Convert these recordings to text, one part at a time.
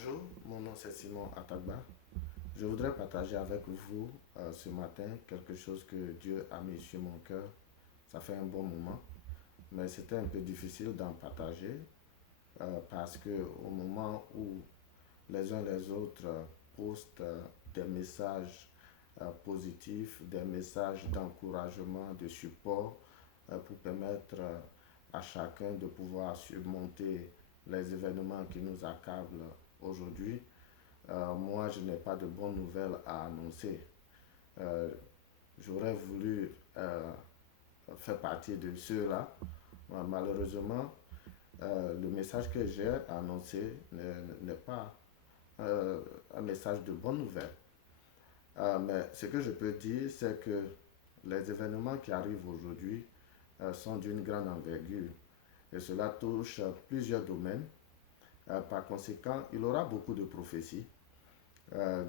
Bonjour, mon nom c'est Simon Atagba. Je voudrais partager avec vous ce matin quelque chose que Dieu a mis sur mon cœur. Ça fait un bon moment, mais c'était un peu difficile d'en partager parce que au moment où les uns les autres postent des messages positifs, des messages d'encouragement, de support pour permettre à chacun de pouvoir surmonter les événements qui nous accablent aujourd'hui, moi, je n'ai pas de bonnes nouvelles à annoncer. Euh, J'aurais voulu faire partie de ceux-là. Malheureusement, le message que j'ai annoncé n'est pas un message de bonnes nouvelles. Mais ce que je peux dire, c'est que les événements qui arrivent aujourd'hui sont d'une grande envergure et cela touche plusieurs domaines. Par conséquent, il aura beaucoup de prophéties.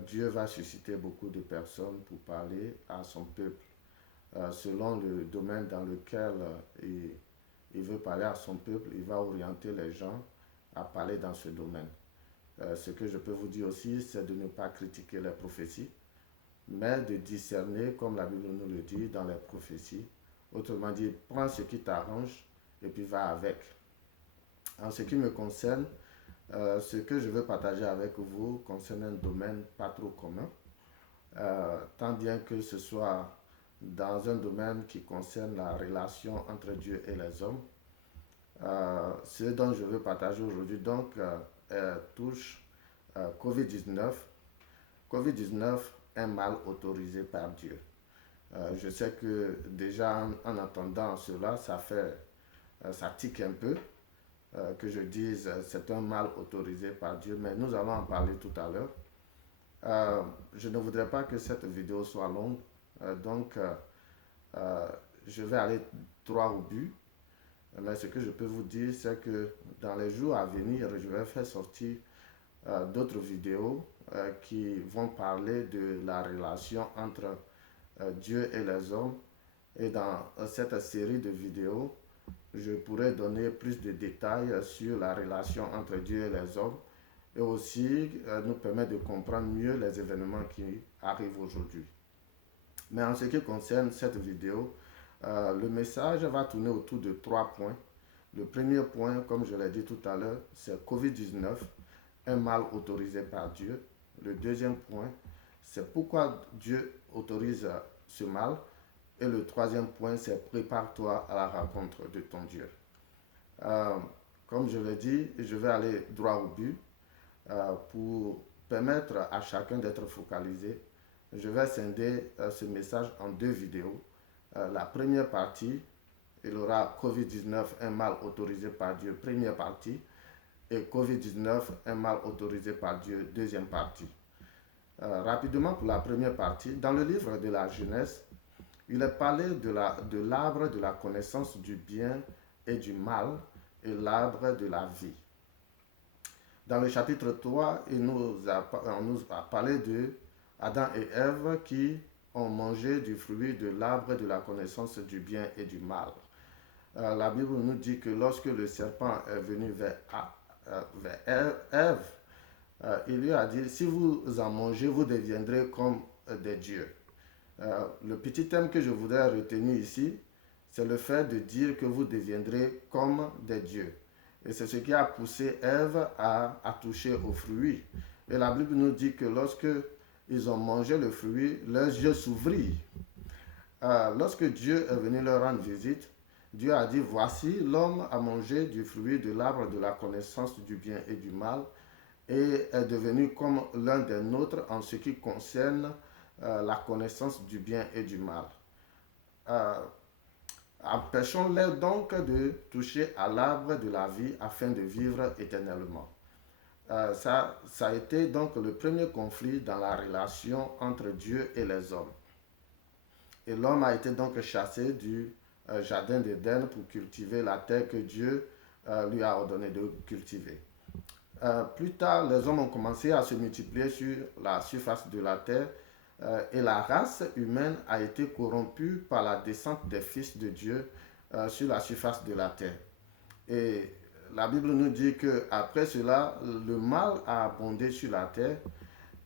Dieu va susciter beaucoup de personnes pour parler à son peuple selon le domaine dans lequel il veut parler à son peuple. Il va orienter les gens à parler dans ce domaine. Ce que je peux vous dire aussi, c'est de ne pas critiquer les prophéties, mais de discerner, comme la Bible nous le dit, dans les prophéties. Autrement dit, prends ce qui t'arrange et puis va avec. En ce qui me concerne, ce que je veux partager avec vous concerne un domaine pas trop commun, tant bien que ce soit dans un domaine qui concerne la relation entre Dieu et les hommes. Ce dont je veux partager aujourd'hui donc touche COVID-19. COVID-19 est mal autorisé par Dieu. Je sais que déjà en entendant cela, ça tique un peu que je dise c'est un mal autorisé par Dieu, mais nous allons en parler tout à l'heure. Je ne voudrais pas que cette vidéo soit longue, donc euh, je vais aller droit au but. Mais ce que je peux vous dire, c'est que dans les jours à venir, je vais faire sortir d'autres vidéos qui vont parler de la relation entre Dieu et les hommes. Et dans cette série de vidéos, je pourrais donner plus de détails sur la relation entre Dieu et les hommes et aussi nous permettre de comprendre mieux les événements qui arrivent aujourd'hui. Mais en ce qui concerne cette vidéo, le message va tourner autour de trois points. Le premier point, comme je l'ai dit tout à l'heure, c'est COVID-19, un mal autorisé par Dieu. Le deuxième point, c'est pourquoi Dieu autorise ce mal. Et le troisième point, c'est prépare-toi à la rencontre de ton Dieu. Euh, Comme je l'ai dit, je vais aller droit au but pour permettre à chacun d'être focalisé. Je vais scinder ce message en deux vidéos. La première partie, il aura COVID-19, un mal autorisé par Dieu, première partie, et COVID-19, un mal autorisé par Dieu, deuxième partie. Rapidement pour la première partie, dans le livre de la Genèse, il est parlé de l'arbre de la connaissance du bien et du mal et l'arbre de la vie. Dans le chapitre 3, on nous a parlé de Adam et Ève qui ont mangé du fruit de l'arbre de la connaissance du bien et du mal. La Bible nous dit que lorsque le serpent est venu vers Ève, il lui a dit, si vous en mangez, vous deviendrez comme des dieux. Le petit thème que je voudrais retenir ici, c'est le fait de dire que vous deviendrez comme des dieux. Et c'est ce qui a poussé Ève à toucher au fruit. Et la Bible nous dit que lorsque ils ont mangé le fruit, leurs yeux s'ouvrirent. Lorsque Dieu est venu leur rendre visite, Dieu a dit, voici l'homme a mangé du fruit de l'arbre de la connaissance du bien et du mal et est devenu comme l'un des nôtres en ce qui concerne la connaissance du bien et du mal. Empêchons-les donc de toucher à l'arbre de la vie afin de vivre éternellement. Ça a été donc le premier conflit dans la relation entre Dieu et les hommes. Et l'homme a été donc chassé du jardin d'Éden pour cultiver la terre que Dieu lui a ordonné de cultiver. Plus tard, les hommes ont commencé à se multiplier sur la surface de la terre et la race humaine a été corrompue par la descente des fils de Dieu sur la surface de la terre. Et la Bible nous dit qu'après cela, le mal a abondé sur la terre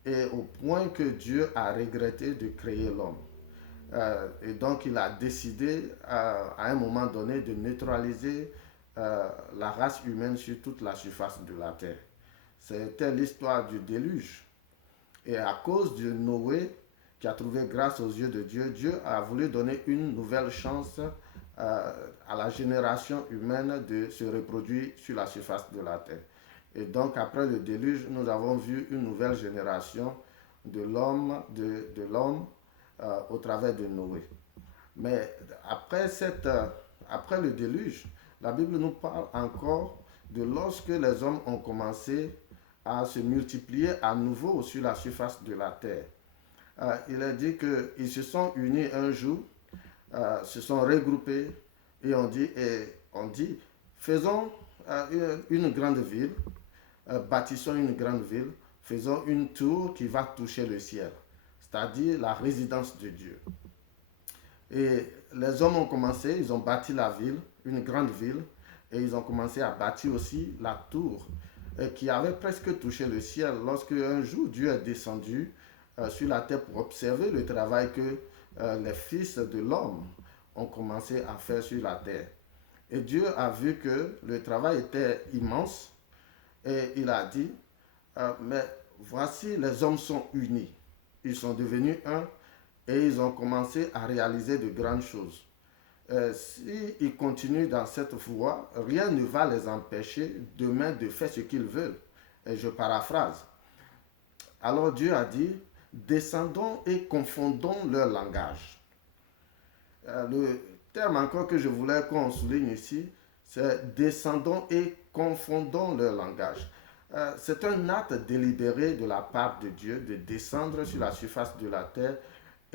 et au point que Dieu a regretté de créer l'homme. Et donc il a décidé à un moment donné de neutraliser la race humaine sur toute la surface de la terre. C'était l'histoire du déluge. Et à cause de Noé, qui a trouvé grâce aux yeux de Dieu, Dieu a voulu donner une nouvelle chance à la génération humaine de se reproduire sur la surface de la terre. Et donc après le déluge, nous avons vu une nouvelle génération de l'homme au travers de Noé. Mais après le déluge, la Bible nous parle encore de lorsque les hommes ont commencé à se multiplier à nouveau sur la surface de la terre. Il est dit qu'ils se sont unis un jour, se sont regroupés et on dit faisons une grande ville, bâtissons une grande ville, faisons une tour qui va toucher le ciel, c'est-à-dire la résidence de Dieu. Et les hommes ont commencé, ils ont bâti la ville, une grande ville, et ils ont commencé à bâtir aussi la tour qui avait presque touché le ciel lorsque un jour Dieu est descendu sur la terre pour observer le travail que les fils de l'homme ont commencé à faire sur la terre. Et Dieu a vu que le travail était immense et il a dit, mais voici les hommes sont unis, ils sont devenus un et ils ont commencé à réaliser de grandes choses. S'ils continuent dans cette voie, rien ne va les empêcher demain de faire ce qu'ils veulent. Et je paraphrase. Alors Dieu a dit, descendons et confondons leur langage. Le terme encore que je voulais qu'on souligne ici, c'est descendons et confondons leur langage. C'est un acte délibéré de la part de Dieu de descendre sur la surface de la terre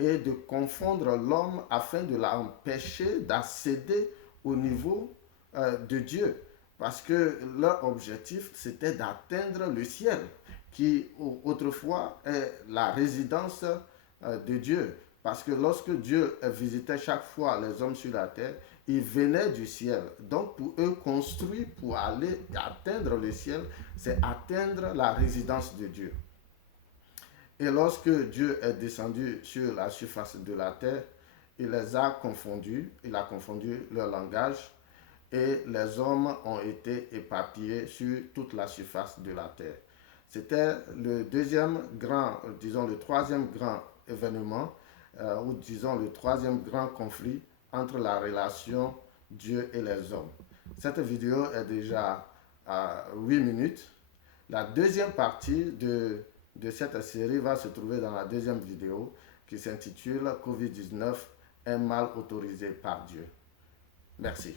et de confondre l'homme afin de l'empêcher d'accéder au niveau de Dieu. Parce que leur objectif, c'était d'atteindre le ciel, qui autrefois est la résidence de Dieu. Parce que lorsque Dieu visitait chaque fois les hommes sur la terre, ils venaient du ciel. Donc pour eux, construire pour aller atteindre le ciel, c'est atteindre la résidence de Dieu. Et lorsque Dieu est descendu sur la surface de la terre, il les a confondus, il a confondu leur langage et les hommes ont été éparpillés sur toute la surface de la terre. C'était le troisième grand événement, ou disons le troisième grand conflit entre la relation Dieu et les hommes. Cette vidéo est déjà à 8 minutes. La deuxième partie de cette série va se trouver dans la deuxième vidéo qui s'intitule COVID-19, un mal autorisé par Dieu. Merci.